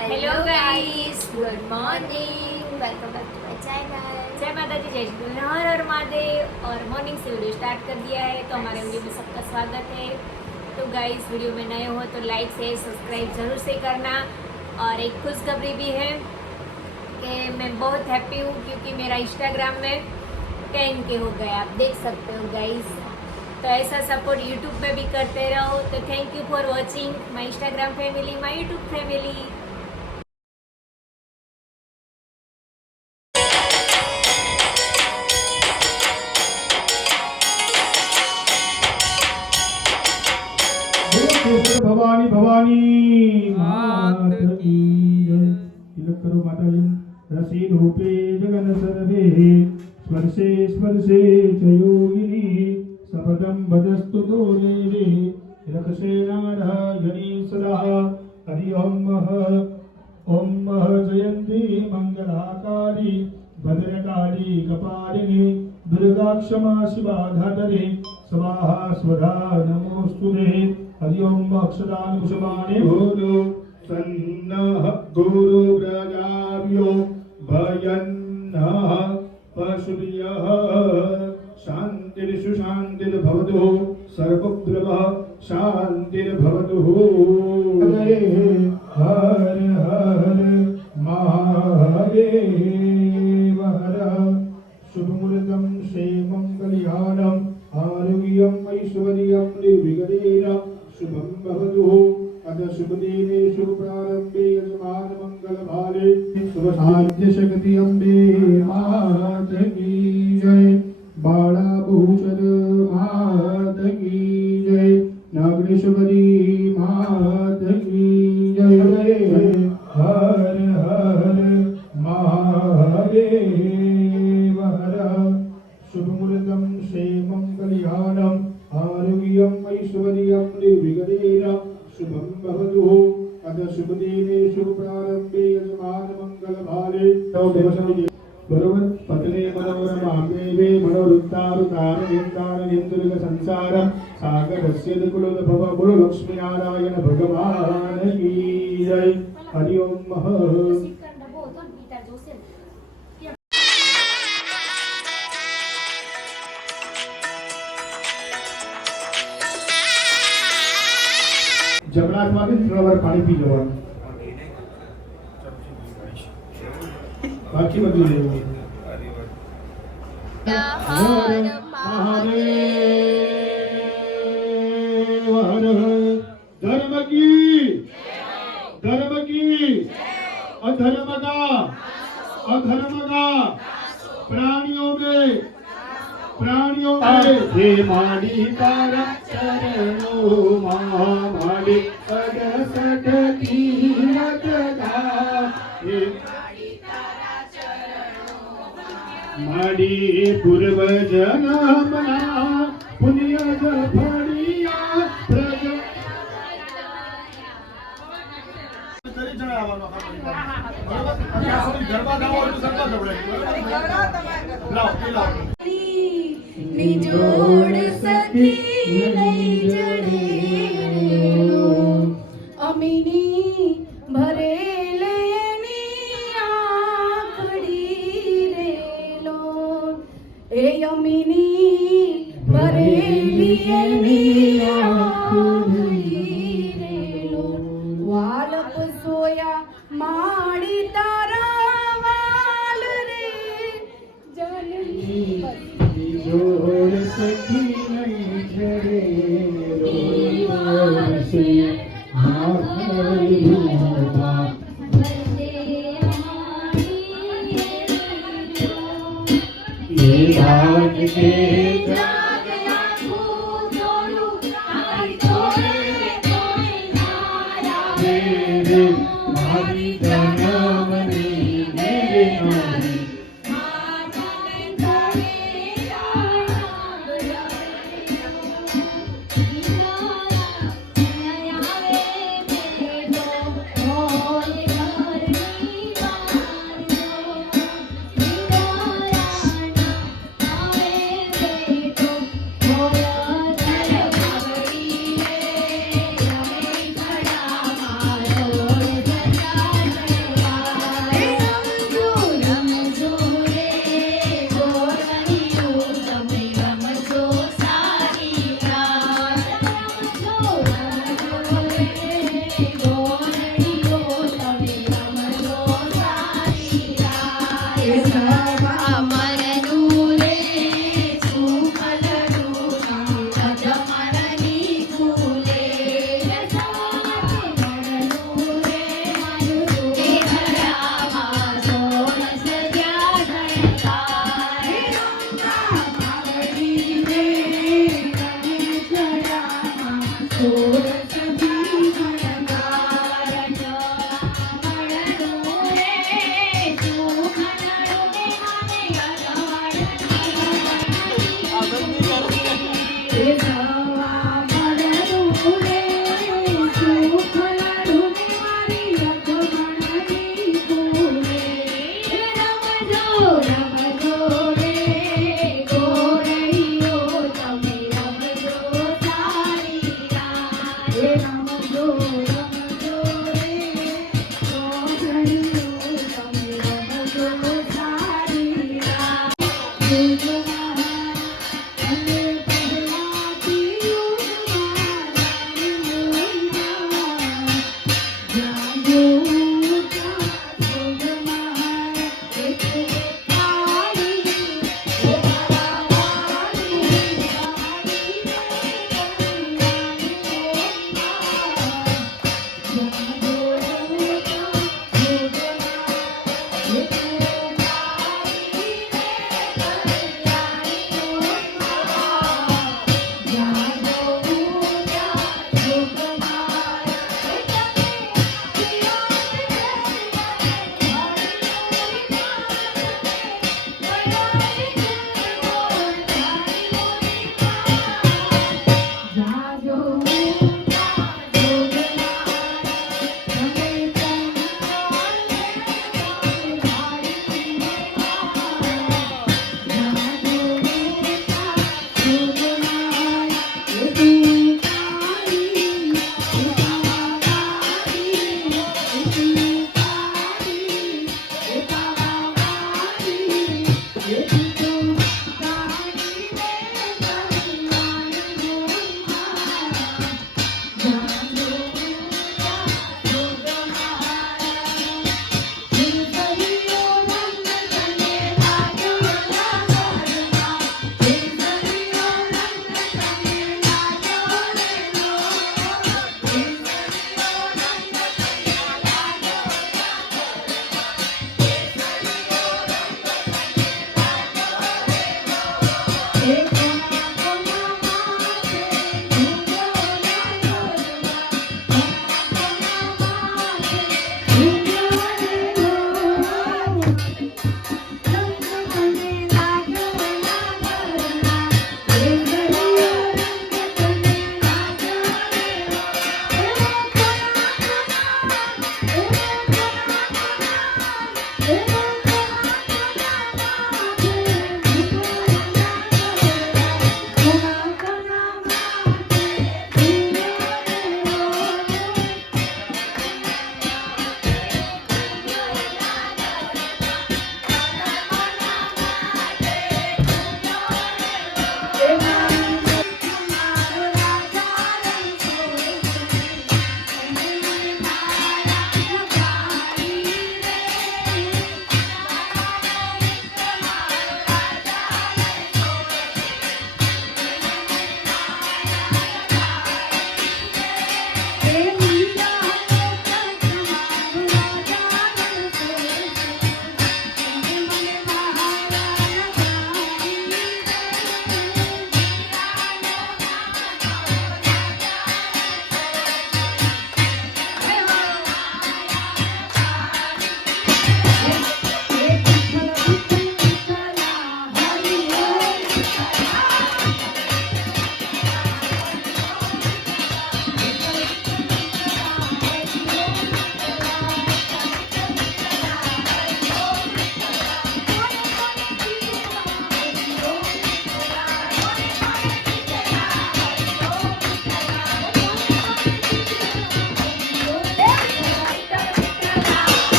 Hello guys, good morning. Welcome back to my channel जय माता दी जय श्री कृष्ण, हर हर महादेव और मॉर्निंग से वीडियो स्टार्ट कर दिया है तो हमारे वीडियो में सबका स्वागत है। तो गाइस वीडियो में नए हो तो लाइक शेयर सब्सक्राइब ज़रूर से करना। और एक खुशखबरी भी है कि मैं बहुत हैप्पी हूँ क्योंकि मेरा इंस्टाग्राम में टेन के हो गया। आप देख सकते हो गाइस तो ऐसा सपोर्ट यूट्यूब में भी करते रहो। तो thank you for watching my Instagram family my YouTube family स्पर्शे स्पर्शे च योगिनी सपदं भजस्तु तो देवे। तिलकसे नारायणी सदा। हरि ओम मः ओम मः जयन्ती मङ्गलाकारी भद्रकाली कपालिनी दुर्गा क्षमा शिवा धातरे स्वाहा स्वधा नमोऽस्तुते हरि ओम अक्षरानुषमाणे भूतो सन्नः गुरुव्रजाव्यो भयन्नः पशुभ्यः शान्तिर्षु शान्तिर्भवतु। सर्वद्रवः शान्तिर्भवतु। हरे हर हर महादेव हर शुभमुहूर्तं क्षेमं कल्याणम्, आरोग्यम् ऐश्वर्यं निर्विघ्नेन शुभं भवतु। अथ शुभदिने शुभप्रारम्भे यजमानमङ्गलभाले शुभसाध्यशक्ति अम्बे। જમણાથમાંથી ત્રણ વાર પાણી પી જવાનું બાકી બધું લેવું હર મહાદેવ હર ધર્મ की धर्म की अधर्म का अधर्म का प्राणियों में प्राणियों में हे माड़ी तारा માડી પૂર્વજ નામના પુણ્ય જફળિયા પ્રજ તરી જોડ સખી out the gates.